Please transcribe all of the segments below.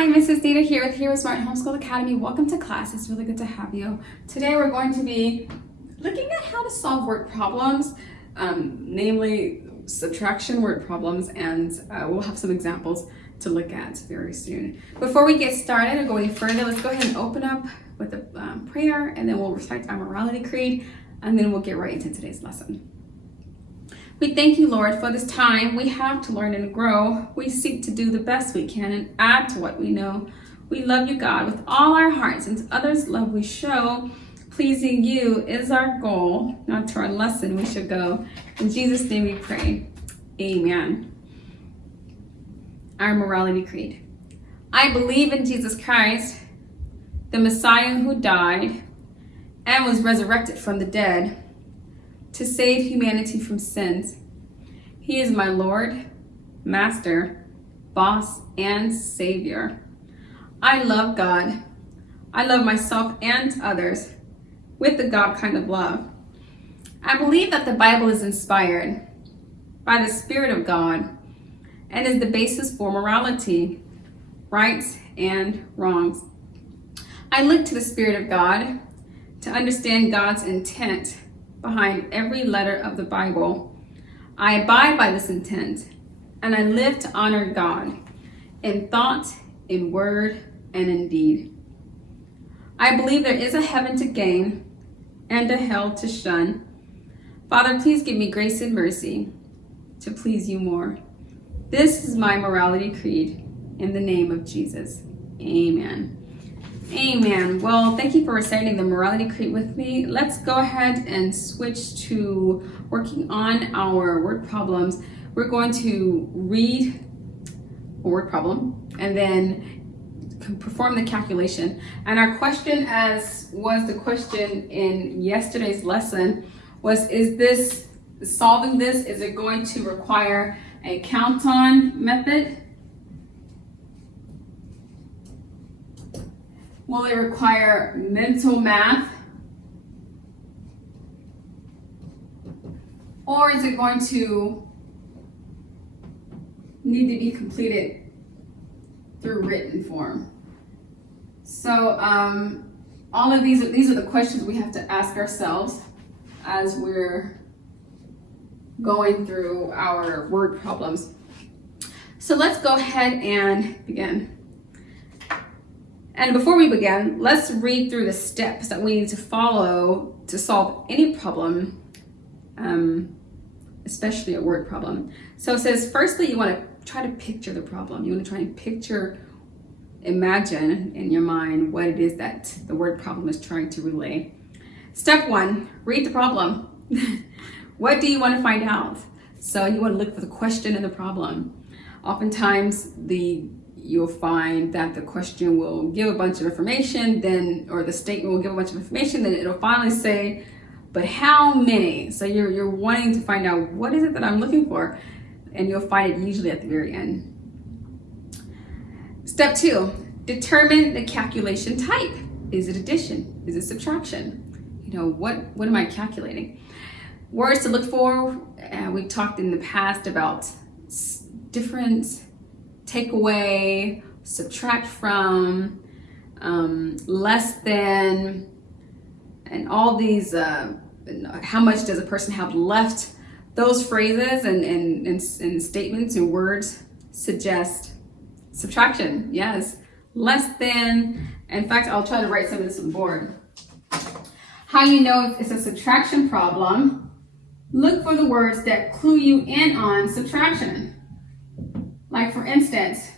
Hi, Mrs. Dita here with HeroesMart Homeschool Academy. Welcome to class. It's really good to have you. Today we're going to be looking at how to solve word problems, namely subtraction word problems, and we'll have some examples to look at very soon. Before we get started or go any further, let's go ahead and open up with a prayer, and then we'll recite our morality creed, and then we'll get right into today's lesson. We thank you, Lord, for this time we have to learn and grow. We seek to do the best we can and add to what we know. We love you, God, with all our hearts, and to others' love we show. Pleasing you is our goal, not to our lesson we should go. In Jesus' name we pray. Amen. Our morality creed. I believe in Jesus Christ, the Messiah who died and was resurrected from the dead to save humanity from sins. He is my Lord, Master, Boss, and Savior. I love God. I love myself and others with the God kind of love. I believe that the Bible is inspired by the Spirit of God and is the basis for morality, rights, and wrongs. I look to the Spirit of God to understand God's intent behind every letter of the Bible. I abide by this intent, and I live to honor God in thought, in word, and in deed. I believe there is a heaven to gain and a hell to shun. Father, please give me grace and mercy to please you more. This is my morality creed in the name of Jesus. Amen. Amen. Well, thank you for reciting the morality creed with me. Let's go ahead and switch to working on our word problems. We're going to read a word problem and then perform the calculation. And our question, as was the question in yesterday's lesson, was, is it going to require a count-on method? Will it require mental math? Or is it going to need to be completed through written form? So all of these are the questions we have to ask ourselves as we're going through our word problems. So let's go ahead and begin. And before we begin, let's read through the steps that we need to follow to solve any problem, especially a word problem. So it says, firstly, you want to try to picture the problem. You want to try and imagine in your mind what it is that the word problem is trying to relay. Step 1, read the problem. What do you want to find out? So you want to look for the question in the problem. Oftentimes, you'll find that the question will give a bunch of information, or the statement will give a bunch of information, then it'll finally say, but how many? So you're wanting to find out, what is it that I'm looking for? And you'll find it usually at the very end. Step 2, determine the calculation type. Is it addition? Is it subtraction? What am I calculating? Words to look for. We've talked in the past about different take away, subtract from, less than, and all these, how much does a person have left? Those phrases and statements and words suggest subtraction. Yes, less than. In fact, I'll try to write some of this on the board. How you know if it's a subtraction problem? Look for the words that clue you in on subtraction. Like, for instance,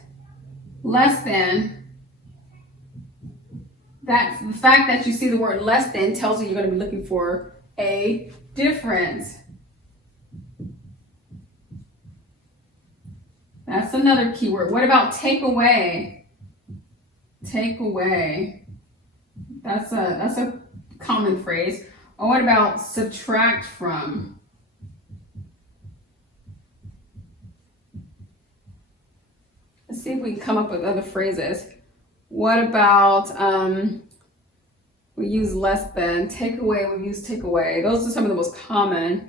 less than. The fact that you see the word less than tells you you're going to be looking for a difference. That's another keyword. What about take away? Take away. That's a common phrase. Or what about subtract from? Let's see if we can come up with other phrases. What about, we use less than, take away, we use take away. Those are some of the most common.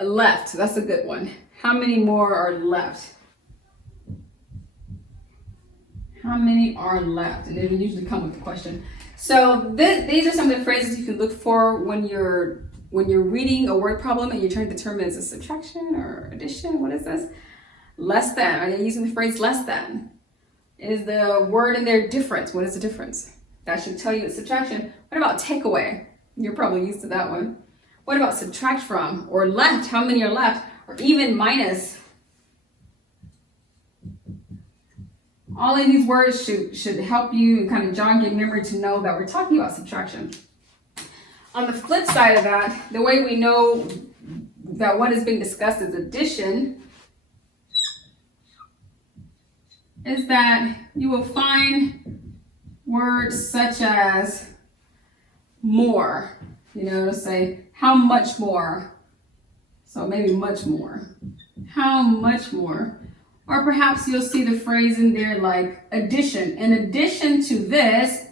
Left, that's a good one. How many more are left? How many are left? And it will usually come with the question. So these are some of the phrases you can look for when you're reading a word problem and you're trying to determine is it subtraction or addition? What is this? Less than. Are they using the phrase less than? Is the word in there difference? What is the difference? That should tell you it's subtraction. What about take away? You're probably used to that one. What about subtract from or left? How many are left? Or even minus. All of these words should help you kind of jog your memory to know that we're talking about subtraction. On the flip side of that, the way we know that what is being discussed is addition is that you will find words such as more. It'll say how much more. So maybe much more. How much more? Or perhaps you'll see the phrase in there like addition. In addition to this,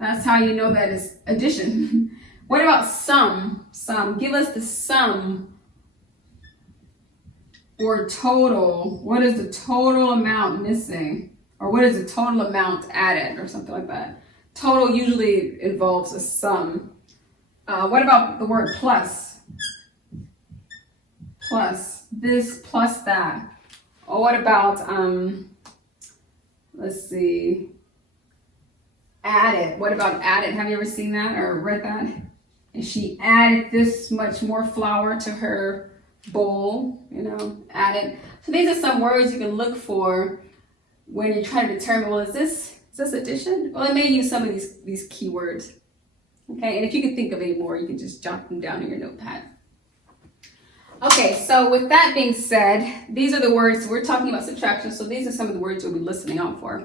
that's how you know that it's addition. What about sum? Sum. Give us the sum or total. What is the total amount missing? Or what is the total amount added or something like that? Total usually involves a sum. What about the word plus? Plus. This plus that. Or what about, let's see, added. What about added? Have you ever seen that or read that? And she added this much more flour to her bowl, added. So these are some words you can look for when you're trying to determine, well, is this addition? Well, it may use some of these keywords. Okay, and if you can think of any more, you can just jot them down in your notepad. Okay, so with that being said, these are the words, we're talking about subtraction, so these are some of the words you'll be listening out for.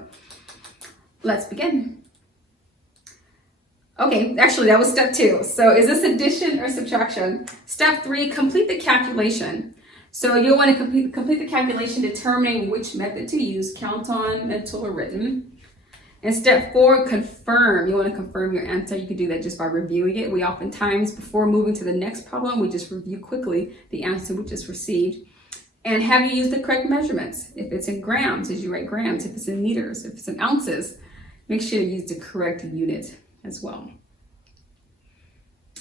Let's begin. Okay, actually that was step 2. So is this addition or subtraction? Step 3, complete the calculation. So you'll want to complete the calculation determining which method to use, count on, mental, or written. And step 4, confirm. You want to confirm your answer. You can do that just by reviewing it. We oftentimes, before moving to the next problem, we just review quickly the answer we just received. And have you used the correct measurements? If it's in grams, did you write grams? If it's in meters, if it's in ounces, make sure you use the correct unit as well.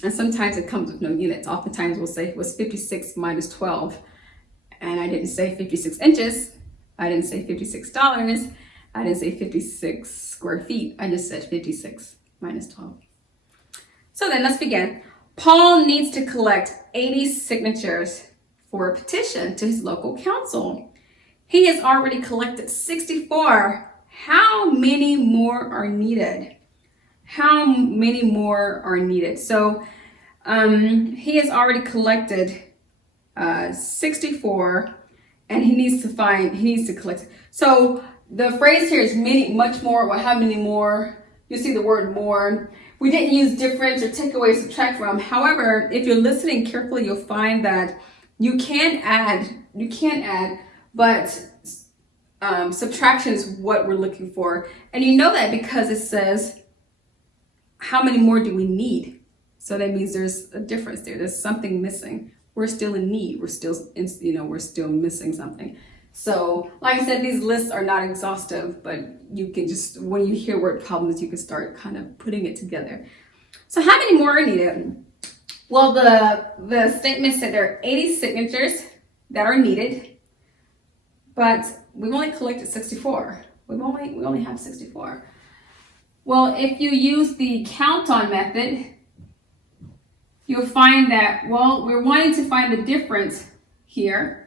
And sometimes it comes with no units. Oftentimes we'll say it was 56 minus 12. And I didn't say 56 inches. I didn't say $56. I didn't say 56 square feet. I just said 56 minus 12. So then let's begin. Paul needs to collect 80 signatures for a petition to his local council. He has already collected 64. How many more are needed? How many more are needed? So he has already collected 64 and he needs to collect. So the phrase here is many, much more, or how many more. You'll see the word more. We didn't use difference or take away, subtract from. However, if you're listening carefully, you'll find that you can add, but subtraction is what we're looking for. And you know that because it says, how many more do we need? So that means there's a difference there. There's something missing. We're still in need. We're still missing something. So, like I said, these lists are not exhaustive, but you can just, when you hear word problems, you can start kind of putting it together. So how many more are needed? Well, the statement said there are 80 signatures that are needed, but we've only collected 64. We only have 64. Well, if you use the count on method, you'll find that, well, we're wanting to find the difference here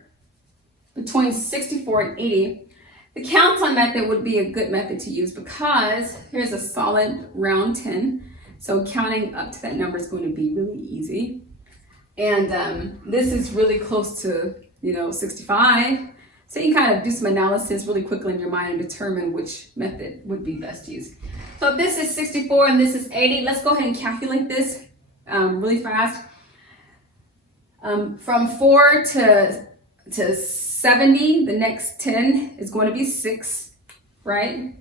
between 64 and 80. The count on method would be a good method to use because here's a solid round 10. So counting up to that number is going to be really easy. And this is really close to, 65. So you can kind of do some analysis really quickly in your mind and determine which method would be best used. So if this is 64 and this is 80, let's go ahead and calculate this really fast. From 4 to 70, the next 10 is going to be 6, right?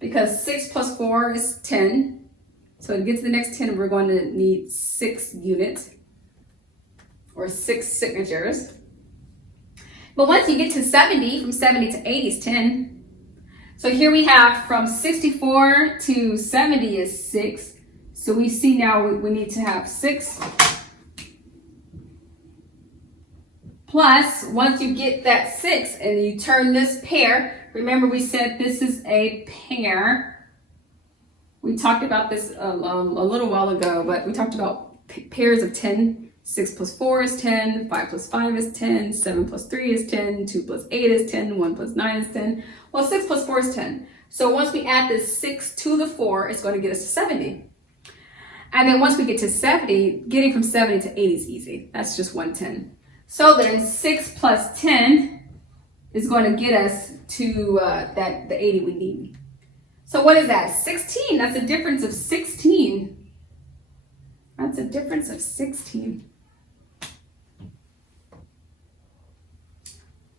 Because 6 plus 4 is 10. So to get to the next 10, we're going to need 6 units or 6 signatures. But once you get to 70, from 70 to 80 is 10. So here we have from 64 to 70 is 6. So we see now we need to have 6 plus, once you get that 6 and you turn this pair, remember we said this is a pair. We talked about this a little while ago, but we talked about pairs of 10. 6 plus 4 is 10, 5 plus 5 is 10, 7 plus 3 is 10, 2 plus 8 is 10, 1 plus 9 is 10. Well, 6 plus 4 is 10. So once we add this 6 to the 4, it's going to get us to 70. And then once we get to 70, getting from 70 to 80 is easy. That's just 110. So then 6 plus 10 is going to get us to the 80 we need. So what is that? 16. That's a difference of 16. That's a difference of 16.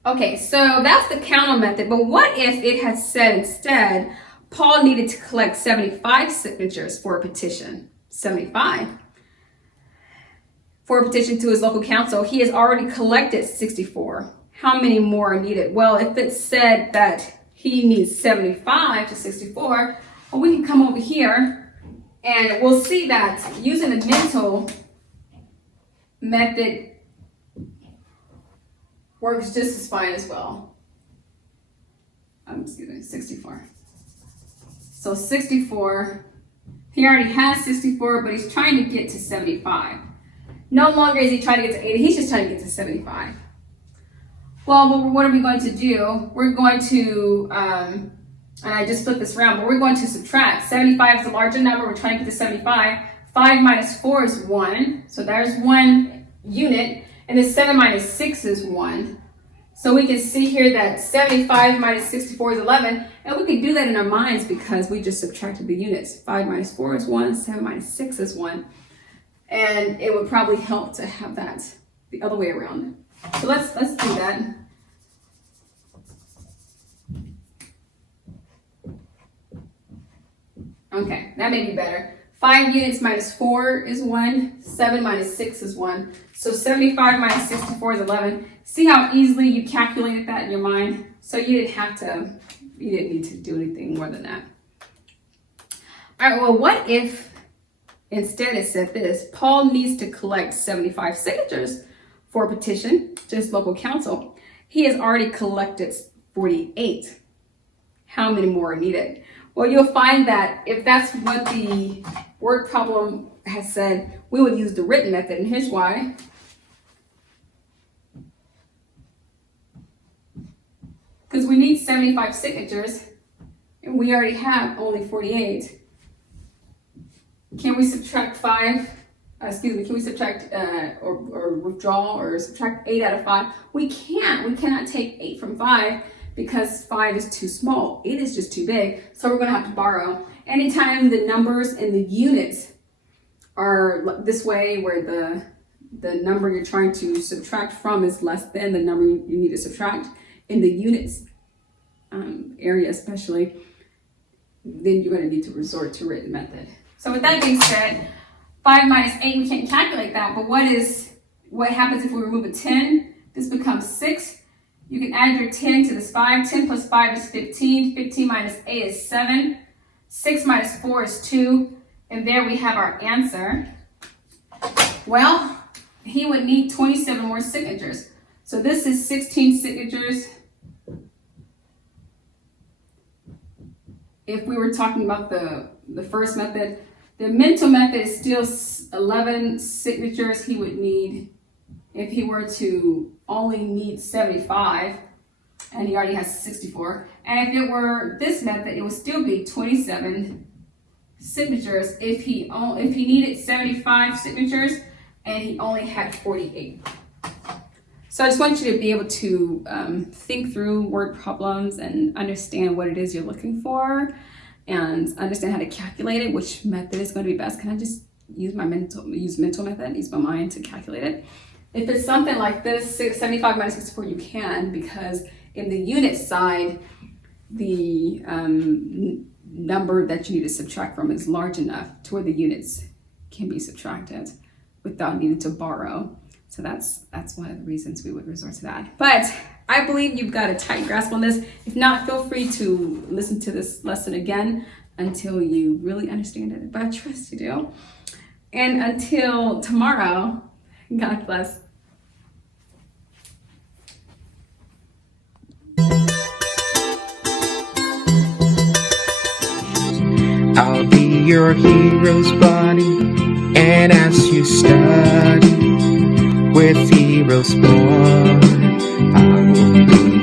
Okay, so that's the counter method, but what if it had said instead, Paul needed to collect 75 signatures for a petition? 75. For a petition to his local council. He has already collected 64. How many more are needed? Well, if it said that he needs 75 to 64, well, we can come over here and we'll see that using the mental method works just as fine as well. Excuse me, 64. So 64, he already has 64, but he's trying to get to 75. No longer is he trying to get to 80, he's just trying to get to 75. Well, what are we going to do? We're going to, and I just flipped this around, but we're going to subtract. 75 is a larger number, we're trying to get to 75. 5 minus 4 is 1, so there's 1 unit. And then 7 minus 6 is 1. So we can see here that 75 minus 64 is 11. And we can do that in our minds because we just subtracted the units. 5 minus 4 is 1. 7 minus 6 is 1. And it would probably help to have that the other way around. So let's do that. Okay, that may be better. 5 units minus 4 is 1. 7 minus 6 is 1. So 75 minus 64 is 11. See how easily you calculated that in your mind? So you didn't need to do anything more than that. All right, well, what if instead it said this? Paul needs to collect 75 signatures for a petition to his local council. He has already collected 48. How many more are needed? Well, you'll find that if that's what the word problem has said, we would use the written method, and here's why. Because we need 75 signatures, and we already have only 48. Can we subtract 5? Can we subtract or withdraw or subtract 8 out of 5? We can't. We cannot take 8 from 5 because 5 is too small. 8 is just too big, so we're going to have to borrow. Anytime the numbers and the units are this way, where the number you're trying to subtract from is less than the number you need to subtract, in the units area especially, then you're going to need to resort to written method. So with that being said, 5 minus 8, we can't calculate that, but what happens if we remove a 10? This becomes 6. You can add your 10 to this 5. 10 plus 5 is 15. 15 minus 8 is 7. 6 minus 4 is 2. And there we have our answer. Well, he would need 27 more signatures. So this is 16 signatures. If we were talking about the first method, the mental method is still 11 signatures he would need if he were to only need 75, and he already has 64. And if it were this method, it would still be 27 signatures if he needed 75 signatures and he only had 48. So I just want you to be able to think through word problems and understand what it is you're looking for and understand how to calculate it, which method is going to be best. Can I just use mental method, use my mind to calculate it? If it's something like this, 75 minus 64, you can, because in the unit side, the number that you need to subtract from is large enough to where the units can be subtracted without needing to borrow. So that's one of the reasons we would resort to that. But I believe you've got a tight grasp on this. If not, feel free to listen to this lesson again until you really understand it, but I trust you do. And until tomorrow, God bless. I'll be your hero's buddy, and as you study with HeroesMart, I will be